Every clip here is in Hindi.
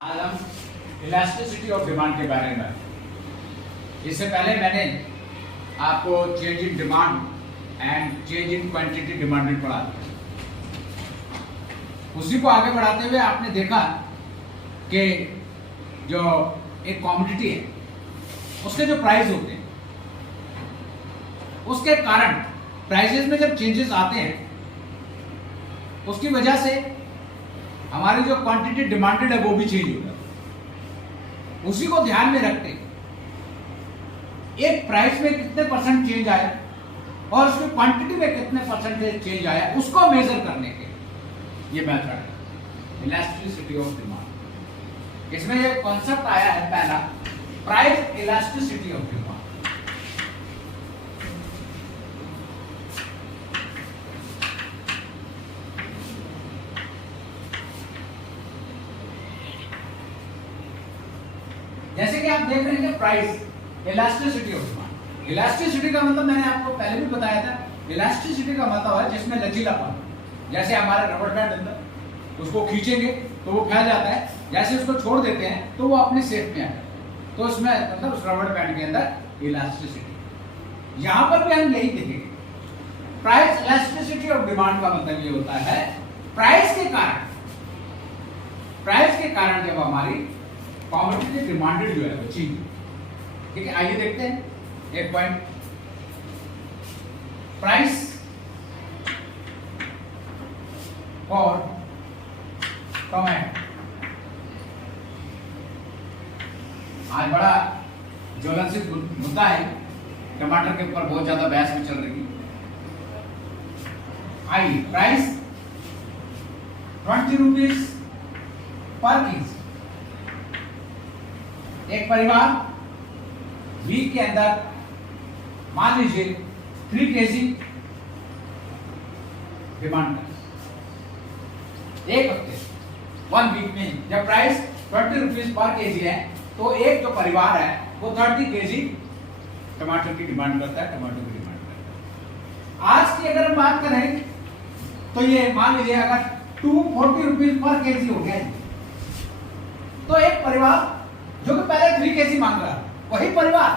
आज हम इलास्टिसिटी ऑफ डिमांड के बारे में। इससे पहले मैंने आपको change in demand and change in quantity demanded पढ़ा दिया। उसी को आगे बढ़ाते हुए आपने देखा कि जो एक कमोडिटी है उसके जो प्राइस होते हैं उसके कारण प्राइसेस में जब चेंजेस आते हैं उसकी वजह से हमारी जो क्वांटिटी डिमांडेड है वो भी चेंज हो जाती है। उसी को ध्यान में रखते एक प्राइस में कितने परसेंट चेंज आया और उसकी क्वांटिटी में कितने परसेंटेज चेंज आया उसको मेजर करने के ये मेथड है इलास्टिसिटी ऑफ डिमांड। इसमें ये कॉन्सेप्ट आया है पहला प्राइस इलास्टिसिटी ऑफ डिमांड। जैसे कि आप देख रहे हैं price elasticity of demand. Elasticity का मतलब मैंने आपको पहले भी बताया था, इलास्टिसिटी का मतलब है जिसमें लचीलापन। जैसे हमारे रबड़ बैंड अंदर उसको खींचेंगे तो वो फैल जाता है, जैसे उसको छोड़ देते हैं तो वो अपने शेप में आता है। तो उसमें मतलब उस रबड़ बैंड के अंदर इलास्टिसिटी। यहां पर भी हम यही देखेंगे। प्राइस इलास्टिसिटी ऑफ डिमांड का मतलब ये होता है प्राइस के कारण जब हमारी कमोडिटी डिमांडेड जो है वो चेंज। ठीक है, आइए देखते हैं एक पॉइंट। प्राइस फॉर टोमेटो आज बड़ा ज्वलनशील मुद्दा है। टमाटर के ऊपर बहुत ज्यादा बहस भी चल रही है। आइए प्राइस 20 रुपीज पर केजी। एक परिवार वीक के अंदर मान लीजिए 3 केजी डिमांड कर, एक हफ्ते 1 वीक में जब प्राइस 20 रुपीज पर केजी है तो एक जो परिवार है वो 30 केजी टमाटर की डिमांड करता है, टमाटर की डिमांड करता है। आज की अगर हम बात करें तो ये मान लीजिए अगर 240 रुपीज पर केजी हो गया तो एक परिवार जो कि पहले 3 केजी मांग रहा वही परिवार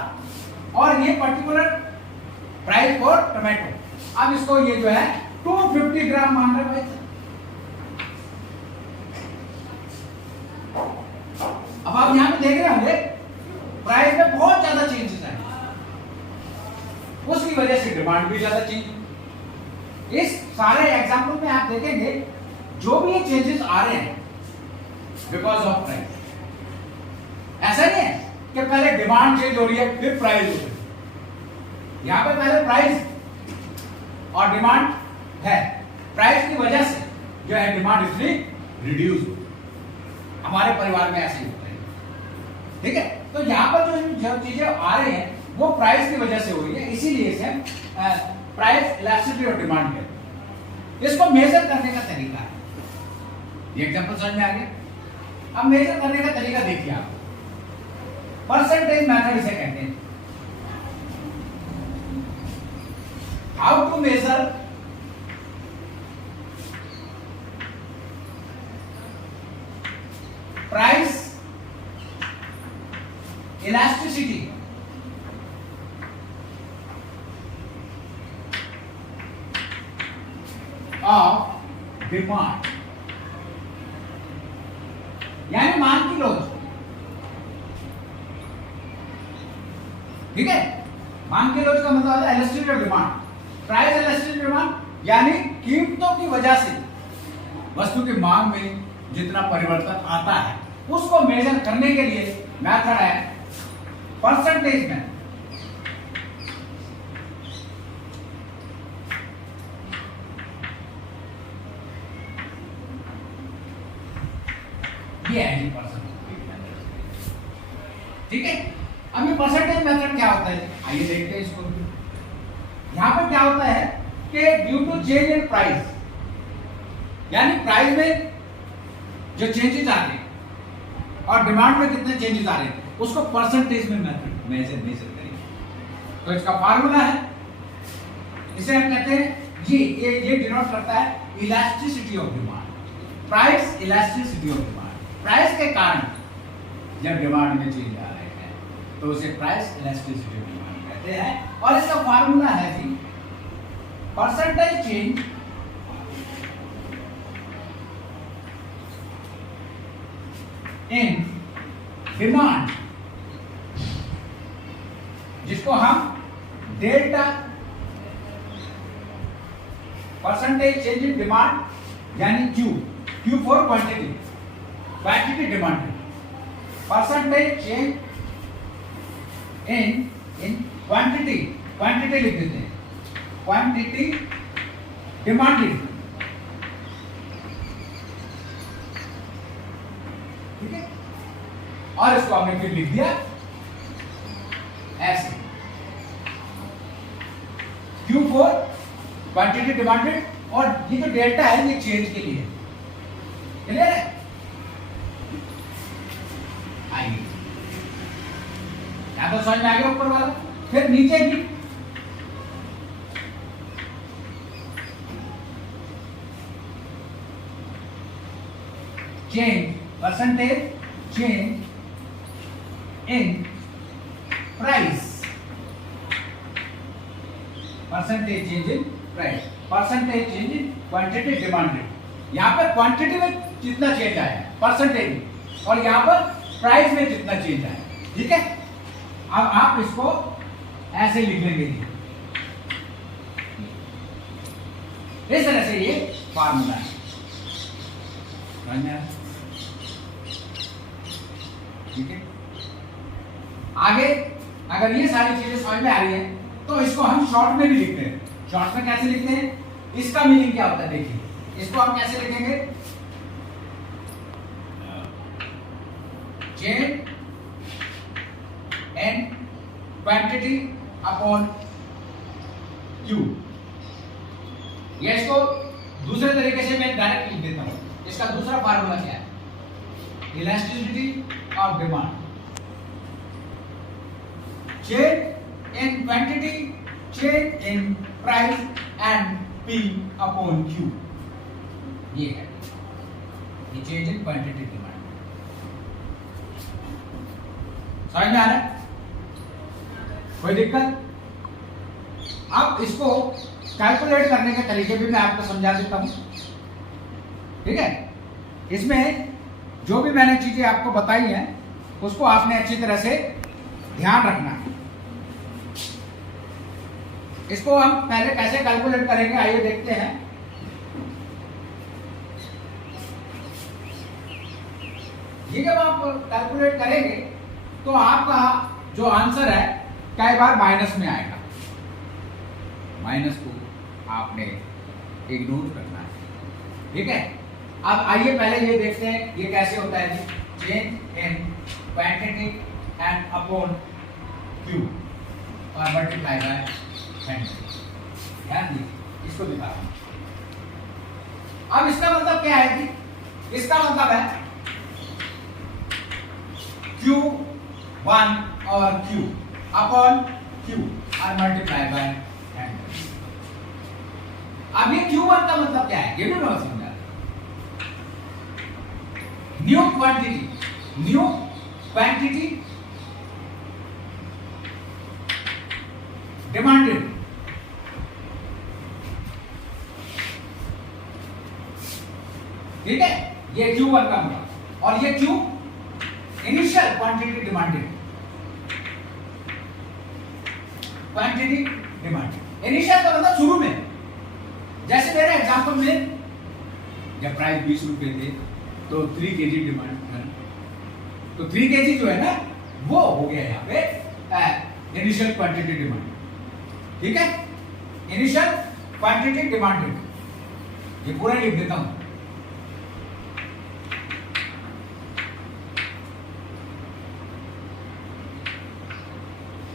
और ये पर्टिकुलर प्राइस फॉर टमाटो अब इसको ये जो है 250 ग्राम मांग रहे हैं। अब आप यहां पे देख रहे होंगे प्राइस में बहुत ज्यादा चेंजेस आए, उसकी वजह से डिमांड भी ज्यादा चेंज। इस सारे एग्जांपल में आप देखेंगे जो भी ये चेंजेस आ रहे हैं बिकॉज ऑफ प्राइस। ऐसा नहीं है कि पहले डिमांड चेंज हो रही है फिर प्राइस हो रही है। यहां पे पहले प्राइस और डिमांड है, प्राइस की वजह से जो है डिमांड इतनी रिड्यूस हो। हमारे परिवार में ऐसे ही होता है। ठीक है, तो यहां पर जो चीजें आ रही हैं वो प्राइस की वजह से हो रही है, इसीलिए इसे प्राइस इलास्टिसिटी ऑफ डिमांड कहते हैं। इसको मेजर करने का तरीका है, ये एग्जांपल समझ में आ गया। अब मेजर करने का तरीका देखिए आप, परसेंटेज मेथड इसे कहते हैं। How to measure price elasticity of demand, यानी मांग की लोच। ठीक है, मांग के लोच का मतलब है elasticity of demand. Price elasticity of demand यानी कीमतों की वजह से वस्तु की मांग में जितना परिवर्तन आता है उसको मेजर करने के लिए मेथड है परसेंटेज में। ये है परसेंटेज मेथड। ठीक है, अब ये परसेंटेज मेथड क्या होता है आइए देखते हैं इसको। यहां पर क्या होता है कि due to change in price, यानी प्राइस में जो चेंजेस आ रहे हैं और डिमांड में कितने चेंजेस आ रहे हैं उसको परसेंटेज में मेथड मेजर करेंगे। तो इसका फार्मूला है, इसे हम कहते हैं ये डिनोट करता है elasticity of demand, price elasticity of demand. Price के कारण जब डिमांड में चेंज आ रहे हैं तो उसे प्राइस इलास्टिसिटी डिमांड कहते हैं। और इसका फार्मूला है जी परसेंटेज चेंज इन डिमांड, जिसको हम delta percentage change in demand यानी Q for quantity demand, percentage change in quantity लिख देते हैं, क्वांटिटी डिमांडेड, ठीक है। और इसको हमने फिर लिख दिया ऐसे क्यू फॉर क्वांटिटी डिमांडेड, और ये जो डेल्टा है ये चेंज के लिए, क्लियर है। आइए या तो समझ में आ गया ऊपर वाला, फिर नीचे भी change percentage change in price, percentage change in price, percentage change in quantity demanded. यहां पर क्वांटिटी में जितना चेंज आया परसेंटेज, और यहां पर प्राइस में जितना चेंज आया, ठीक है। अब आप इसको ऐसे लिख लेंगे, इस तरह से ये फार्मूला है, ठीक है। आगे अगर ये सारी चीजें समझ में आ रही है तो इसको हम शॉर्ट में भी लिखते हैं। शॉर्ट में कैसे लिखते हैं, इसका मीनिंग क्या होता है देखिए, इसको हम कैसे लिखेंगे, change in quantity upon Q, या इसको दूसरे तरीके से मैं डायरेक्ट लिख देता हूं। इसका दूसरा फार्मूला क्या है, elasticity of demand, change in quantity change in price and P upon Q, ये है ये चेंज इन क्वांटिटी डिमांड। समझ में आ रहा है, कोई दिक्कत? अब इसको कैलकुलेट करने के तरीके भी मैं आपको समझा देता हूं, ठीक है। इसमें जो भी मैंने चीजें आपको बताई हैं उसको आपने अच्छी तरह से ध्यान रखना है। इसको हम पहले कैसे कैलकुलेट करेंगे, आइए देखते हैं। ये जब आप कैलकुलेट करेंगे तो आपका जो आंसर है कई बार माइनस में आएगा, माइनस को आपने इग्नोर करना है, ठीक है। अब आइए पहले ये देखते हैं ये कैसे होता है जी, change in quantity and upon Q और मल्टीप्लाई बाय 100। ध्यान दीजिए, इसको दिखा रहा हूं। अब इसका मतलब क्या है जी, इसका मतलब है Q1 और Q अपॉन Q और मल्टीप्लाई बाय 100। अब ये Q1 का मतलब क्या है, ये भी मैं समझा। न्यू क्वांटिटी डिमांडेड, ठीक है, ये Q1 का मतलब, और ये Q initial quantity demanded, quantity demanded. Initial का मतलब शुरू में, जैसे मेरे एग्जांपल में जब प्राइस 20 रुपए थे तो 3 kg डिमांड था, तो 3 kg जो है ना वो हो गया यहाँ पे इनिशियल क्वांटिटी डिमांड, ठीक है। इनिशियल क्वांटिटी डिमांडेड, ये पूरा लिख देता हूं।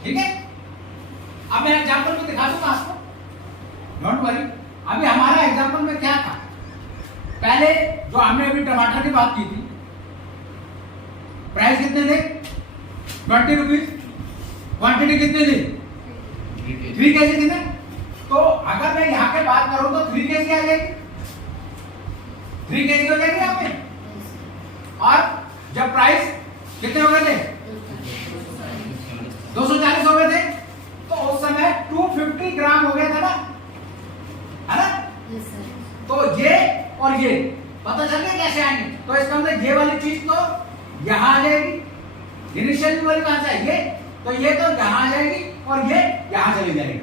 ठीक है, अब मैं एग्जांपल में दिखा दूंगा आपको, डोंट वरी। अभी हमारा एग्जांपल में क्या था, पहले जो हमने अभी टमाटर की बात की थी, प्राइस कितने थे 20 रुपीज, क्वांटिटी कितने थी 3 kg थी ना। तो अगर मैं यहाँ पे बात करूं तो 3 kg आ जाएगी, 3 kg हो जाएगी यहाँ पे, और कितने हो गए थे? 240 हो गए थे। तो उस समय 250 ग्राम हो गया था ना, है ना? तो ये और ये पता चल गया कैसे आएंगे। तो इसका मतलब ये वाली चीज तो यहां आ जाएगी, इनिशियल वाली कहां से आई? ये तो ये तो यहां आ जाएगी और ये यहां चली जाएगी।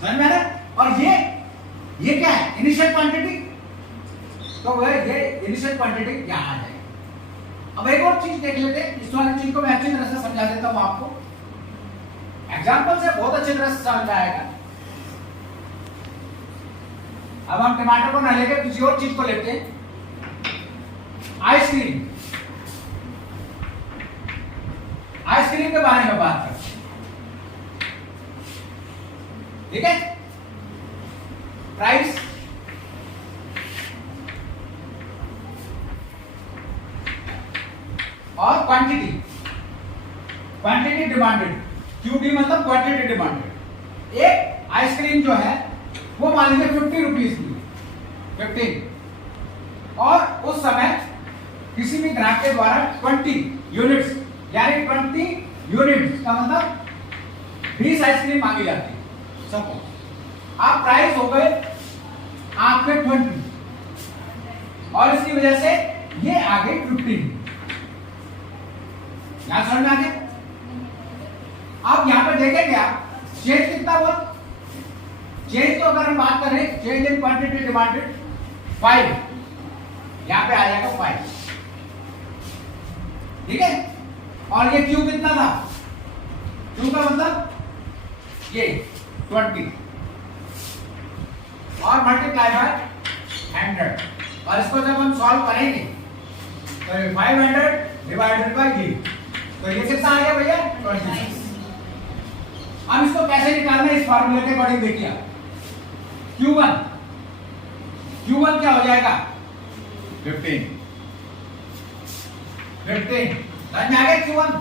समझ में आ रहा? और ये क्या है? Initial quantity. तो वह ये इनिशियल क्वांटिटी यहां आ जाएगी। अब एक और चीज देख लेते हैं, इस वाली चीज को मैं अच्छी तरह से समझा देता हूं आपको। एग्जांपल से बहुत अच्छी तरह से समझ में आएगा। अब हम टमाटर को ना लेकर किसी और चीज को लेते हैं, आइसक्रीम। आइसक्रीम के बारे में बात करते हैं, ठीक है? प्राइस और क्वांटिटी। क्वांटिटी डिमांडेड, क्यूडी मतलब क्वांटिटी डिमांडेड। एक आइसक्रीम जो है वो मान लीजिए 50 रुपीज की, 15, और उस समय किसी भी ग्राहक के द्वारा 20 यूनिट्स, यानी 20 यूनिट्स का मतलब 20 आइसक्रीम मांगी जाती है। सपोज आप प्राइस हो गए आपके 20 और इसकी वजह से ये आ गई 15। यहां समझ में आ गया? आप यहां पर देखेंगे आप चेंज कितना हुआ। चेंज तो अगर हम बात करें चेंज इन क्वांटिटी डिमांडेड 5, यहां पे आ जाएगा 5, ठीक है? और ये क्यू कितना था? क्यू का मतलब ये 20 और मल्टीप्लाई बाय 100। और इसको जब हम सॉल्व करेंगे तो 500 डिवाइडेड बाय ये, तो ये कितना आ गया भैया? 26। हम इसको कैसे निकालना है? इस फार्मूले के अकॉर्डिंग देखिए। Q1 क्या हो जाएगा? 15 समझ में आ गया? Q1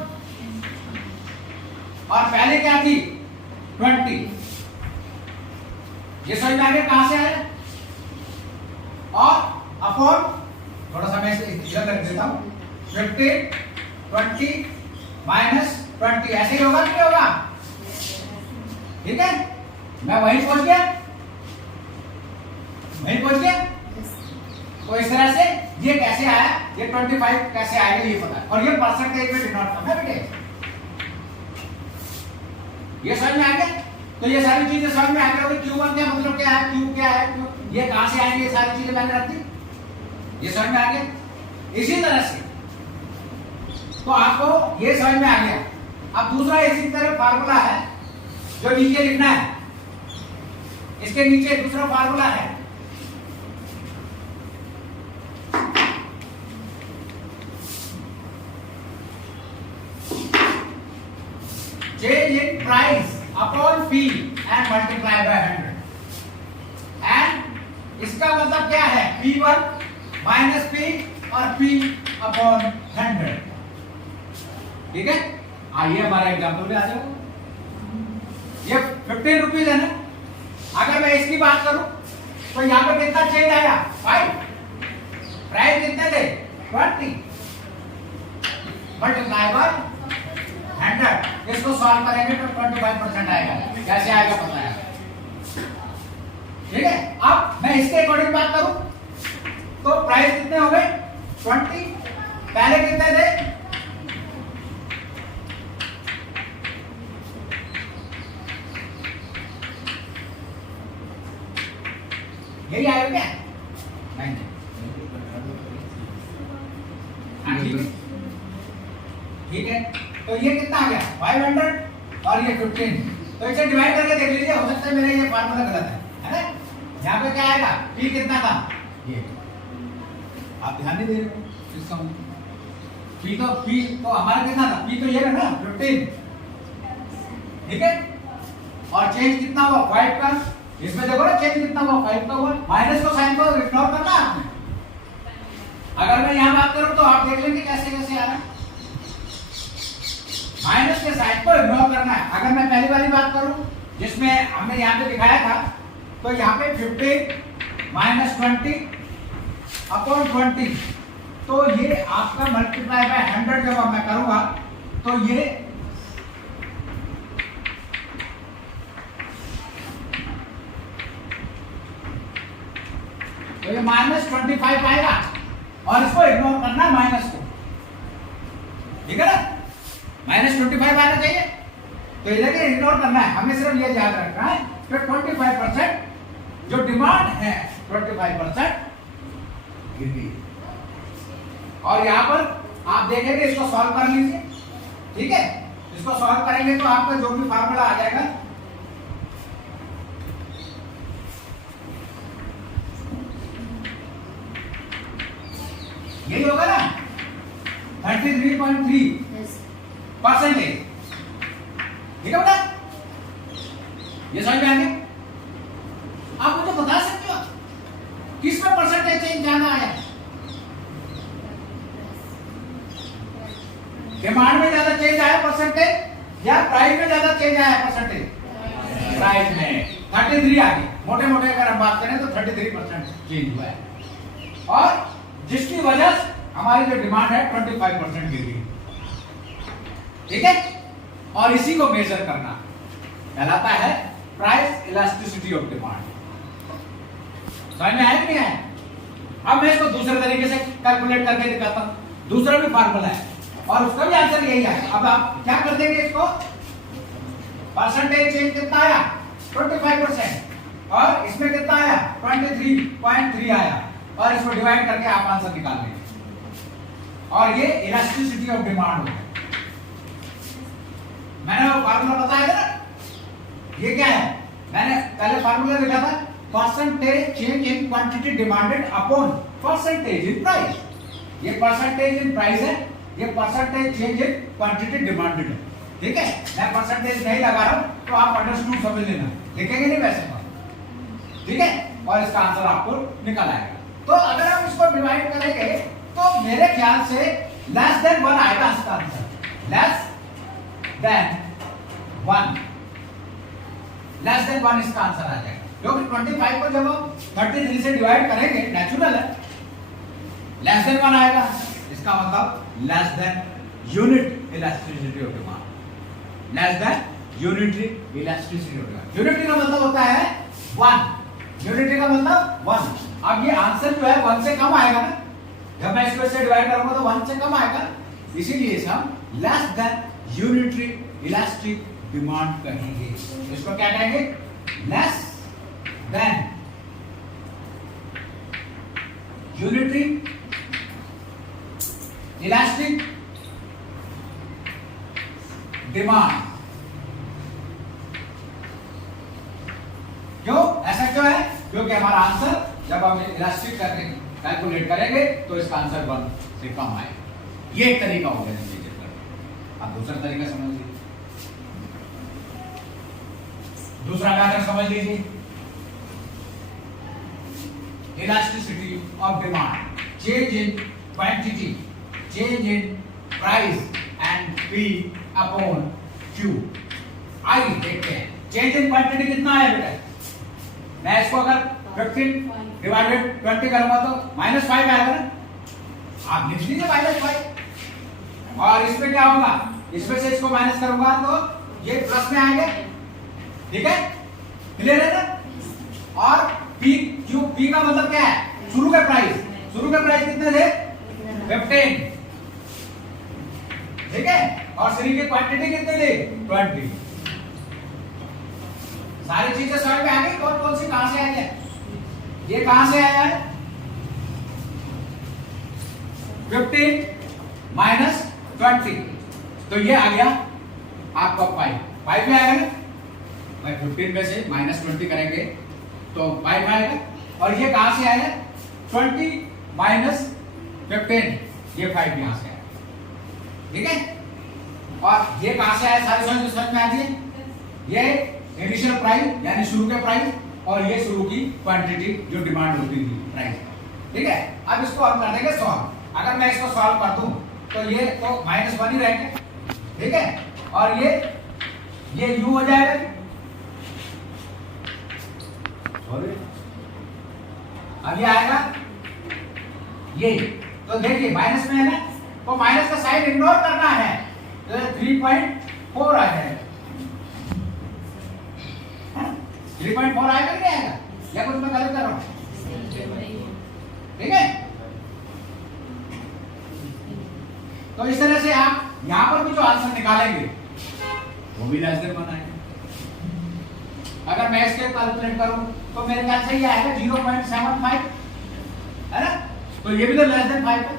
और पहले क्या थी? 20। ये समझ में आ गया कहां से आया? और अपॉन, थोड़ा सा मैं इधर कर देता हूं, 15 20 माइनस 20, ऐसे ही होगा नहीं होगा? ठीक है, मैं वहीं पहुंच गया, वहीं पहुंच गया। तो इस तरह से ये कैसे आया, ये 25 कैसे आएगा ये पता है। और ये परसेंटेज में डिनोट करना बेटे, ये समझ में आ गया? तो ये सारी चीजें समझ में आ गई। Q1 क्या मतलब क्या है, Q क्या है, ये कहां से आएंगे, ये सारी चीजें मैंने रख दी, ये समझ में आ गया। इसी तरह से तो आपको ये समझ में आ गया। अब दूसरा इसी तरह फार्मूला है जो नीचे लिखना है, इसके नीचे दूसरा फार्मूला है, change in price upon P and multiply by 100। and इसका मतलब क्या है? P1 माइनस P और P अपॉन 100। ठीक है, आइए हमारा एग्जाम्पल भी आ जाएगा। ये 15 रुपीज है ना, अगर मैं इसकी बात करूं तो यहाँ पे कितना चेंज आया? 5। प्राइस कितने थे? 20 मल्टीप्लाई बाय 100। इसको सॉल्व करेंगे तो 25% आएगा। कैसे आएगा पता है? ठीक है, अब मैं इसके अकॉर्डिंग बात करूं तो प्राइस कितने हो गए? 20। पहले कितने थे? यही आएगा क्या? नहीं, ठीक है। तो ये कितना आ गया? 500 और ये 15। तो इसे डिवाइड करके देख लीजिए, हो सकता है मेरा ये फार्मूला गलत है ना? यहाँ पे क्या आएगा? P कितना था? ये आप ध्यान नहीं दे रहे हो इसका। P तो हमारा कितना था? P तो ये ना 15, ठीक है। और चेंज कितना हुआ? 5 का। इसमें देखो ना चेंज कितना हुआ? 5 का हुआ। माइनस को साइन को इग्नोर करना है आपने। अगर मैं यहाँ बात करूं तो आप देख लेंगे कैसे कैसे आ रहा है। माइनस के साइन को इग्नोर करना है। अगर मैं पहली वाली बात करूं जिसमें हमने यहाँ पे दिखाया था, तो यहाँ पे 15 माइनस 20 अपॉन 20 तो ये आपका मल्टीप्लाई बाय 100 जब मैं करूंगा तो ये -25 आएगा और इसको इग्नोर करना है माइनस को, ठीक है ना, -25 आना चाहिए, तो इधर के इग्नोर करना है, हमें सिर्फ ये याद रखना है कि 25% जो डिमांड है 25% गिर गई। और यहां पर आप देखेंगे, इसको सॉल्व कर लीजिए, ठीक है, इसको सॉल्व करेंगे तो आपका जो भी फार्मूला आ जाएगा यही होगा ना, 33.3%, ठीक है बेटा, ये समझ में आ गया। आप मुझे बता सकते हो किस में परसेंटेज चेंज ज्यादा आया, डिमांड में ज्यादा चेंज आया परसेंटेज या प्राइस में ज्यादा चेंज आया परसेंटेज? प्राइस में 33 आ गई, मोटे मोटे अगर हम बात करें तो 33% चेंज हुआ है, और जिसकी वजह से हमारी जो डिमांड है 25% गिर गई, ठीक है। और इसी को मेजर करना कहलाता है प्राइस इलास्टिसिटी ऑफ डिमांड। समझ में आया कि नहीं आया? अब मैं इसको दूसरे तरीके से कैलकुलेट करके दिखाता हूं, दूसरा भी फार्मूला है और उसका भी आंसर यही है। अब आप क्या कर देंगे, इसको परसेंटेज चेंज कितना आया 25% और इसमें कितना आया 23.3 आया, और इसको डिवाइड करके आप आंसर निकाल लेंगे, और ये इलास्टिसिटी ऑफ डिमांड होगा। मैंने वो फार्मूला बताया था ना, ये क्या है, मैंने पहले फार्मूला लिखा था percentage change in quantity demanded upon percentage in price. ये परसेंटेज इन प्राइस है, ये percentage change in quantity demanded है, ठीक है। मैं परसेंटेज नहीं लगा रहा हूं तो आप अंडरस्टूड समझ लेना, लिखेंगे नहीं वैसे, ठीक है, और इसका आंसर आपको निकल आएगा। तो अगर हम इसको डिवाइड करेंगे तो मेरे ख्याल से लेस देन 1 आएगा इसका आंसर, लेस देन 1 इसका आंसर आ जाएगा, क्योंकि 25 को जब हम 33 से डिवाइड करेंगे, नेचुरल है, लेस देन 1 आएगा, इसका मतलब less than unit elasticity of demand, less than unitary elasticity of demand. Unitary का मतलब होता है 1, यूनिटरी का मतलब 1। अब ये आंसर जो है 1 से कम आएगा ना, जब मैं इसको इससे डिवाइड करूंगा तो 1 से कम आएगा, इसीलिए इसे हम less than unitary elastic demand कहेंगे। इसको क्या कहेंगे, less than unitary elastic demand. क्यों, ऐसा क्यों है? क्योंकि हमारा आंसर जब हम इलास्टिक करके कैलकुलेट करेंगे तो इसका आंसर 1 से कम आएगा। ये एक तरीका हो गया मेजर करने। अब दूसरा तरीका समझ लीजिए, दूसरा पैटर्न समझ लीजिए, elasticity of demand, change in quantity, change in price and P upon Q. आइए देखते हैं चेंज इन क्वांटिटी कितना है बेटा। मैं इसको अगर 15 डिवाइडेड 20 करूंगा तो -5 आएगा ना, आप लिख लीजिए -5। और इसमें क्या होगा, इसमें से इसको माइनस करूंगा तो ये प्लस में आएंगे, ठीक है, क्लियर है ना। और पी क्यू, पी का मतलब क्या है, शुरू के प्राइस, शुरू के प्राइस कितने थे 15, ठीक है, और श्री की क्वांटिटी कितनी थी 20। सारी चीजें समझ में आ गई, कौन कौन सी कहां से आई है, ये कहां से आया है 15 माइनस 20, तो ये आ गया आपका 5 में आएगा ना, भाई 15 में से -20 करेंगे तो 5 आएगा। और ये कहां से आया 20 माइनस 15, ये 5 यहां से आया, ठीक है। और ये कहां से आया, सारी समझ में आ गई, ये इनिशियल प्राइस यानी शुरू के प्राइस, और ये शुरू की क्वांटिटी जो डिमांड होती थी प्राइस, ठीक है। अब इसको हम कर देंगे सॉल्व। अगर मैं इसको सॉल्व कर दूं तो ये तो -1 ही रहेंगे, ठीक है, और ये यू हो जाएगा, सॉरी अब ये आएगा ये तो देखिए माइनस में है ना, तो माइनस का साइन इग्नोर करना है, तो 3.4 आ जाएगा। 3.4 आएगा कि नहीं आएगा, या कुछ मैं गलत कर रहा हूं? ठीक है, तो इस तरह से आप यहां पर भी जो आंसर निकालेंगे वो भी लेस देन बनाएंगे। अगर मैं इसके कैलकुलेट करूं तो मेरे ख्याल से ये आएगा 0.75, है ना, तो ये भी तो लेस देन 5 है।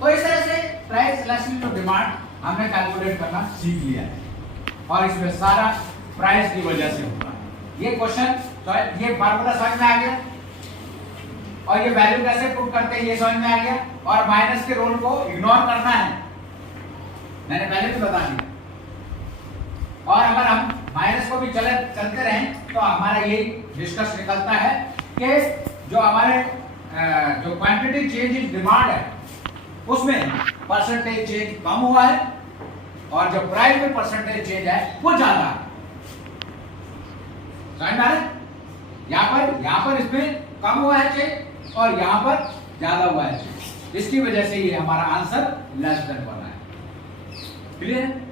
तो इस तरह से प्राइस इलास्टिसिटी डिमांड हमने कैलकुलेट करना सीख लिया है, और इसमें सारा प्राइस की वजह से होगा। ये क्वेश्चन, तो ये फार्मूला समझ में आ गया, और ये वैल्यू कैसे पुट करते हैं ये समझ में आ गया, और माइनस के रोल को इग्नोर करना है, मैंने पहले भी बता दिया। और अगर हम माइनस को भी चलते रहें तो हमारा ये डिस्कस निकलता है कि जो हमारे जो क्वांटिटी चेंज इन डिमांड है उसमें परसेंटेज चेंज कम हुआ है, और जो प्राइस में परसेंटेज चेंज है वो ज्यादा है। समझ में आ रहा है? यहाँ पर इसमें कम हुआ है चेंज, और यहाँ पर ज्यादा हुआ है चेंज, इसकी वजह से ये हमारा आंसर लेस देन बना है। क्लियर है?